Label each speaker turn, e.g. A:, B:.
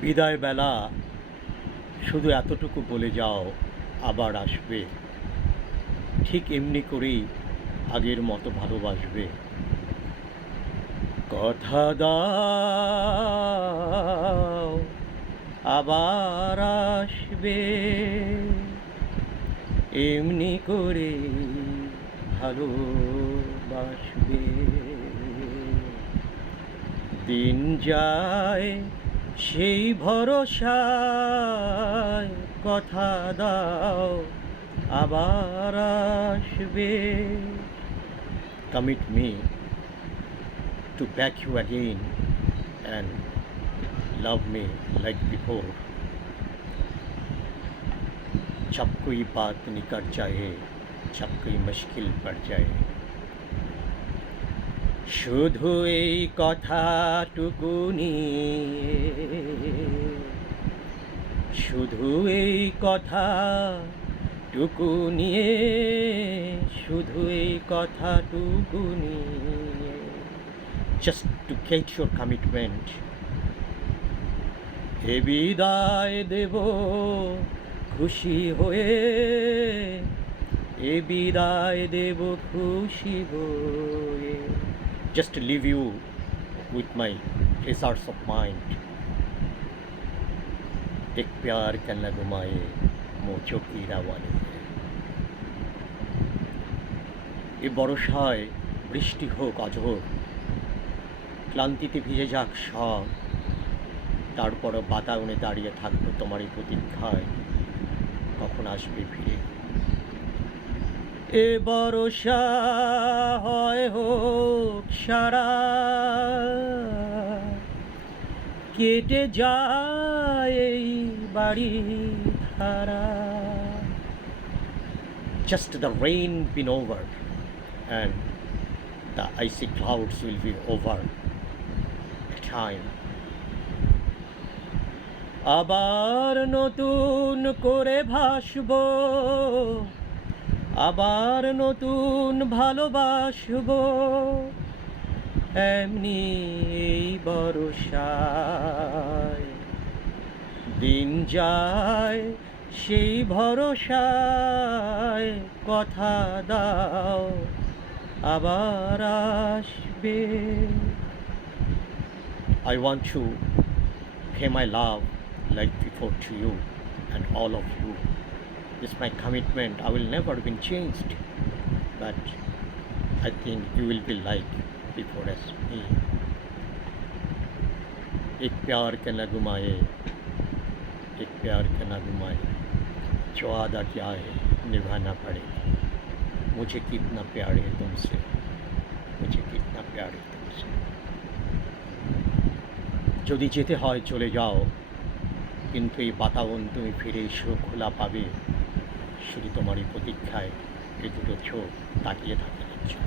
A: বিদায় বেলা শুধু এতটুকু বলে যাও, আবার আসবে। ঠিক এমনি করেই আগের মতো ভালোবাসবে। কথা দাও, আবার আসবে। এমনি করে ভালোবাসবে। দিন যায় সেই ভরসায় কথা দাও আবার আসবে commit me to back you again and love me like before जब कोई बात निकट जाए जब कोई मुश्किल पड़ जाए শুধু এই কথাটুকু নিয়ে, শুধু এই কথাটুকু নিয়ে, শুধু এই কথাটুকু নিয়ে। Just to get your commitment এ বিদায় দেব, খুশি হয়ে। এ বিদায় দেব, খুশি হয়ে। just to leave you with my resorts of mind एक प्यार का न घुमाए मोचो की রাওয়ালে এ বরসায় বৃষ্টি হোক অঝোর ক্লান্তিতে ভিজে যাক সব তারপরও বাতায়নে দাঁড়িয়ে থাকবো তোমার এই প্রতীক্ষায় কখন আসবে ফিরে এ বরষা হয় হোক সারা কেটে যায় এই বাড়ি ধারা the rain been over and the icy clouds will be over a time আবার নতুন করে ভাসবো আবার নতুন ভালোবাসব এমনি এই বরসায় দিন যায় সেই ভরসায় কথা দাও আবার আসবে I want to pay my love like before to you and all of you. It's my commitment. I will never be changed. But I think you will be like before as me. एक प्यार के न घुमाए एक प्यार के न घुमाए जो आदा क्या है निभाना पड़ेगा मुझे कितना प्यार है तुमसे मुझे कितना प्यार है तुमसे যদি যেতে হয় চলে যাও কিন্তু এই বাতাবন তুমি ফিরে এসো খোলা পাবে শুধু তোমারই প্রতীক্ষায় এই দুটো চোখ তাকিয়ে থাকে নিচ্ছে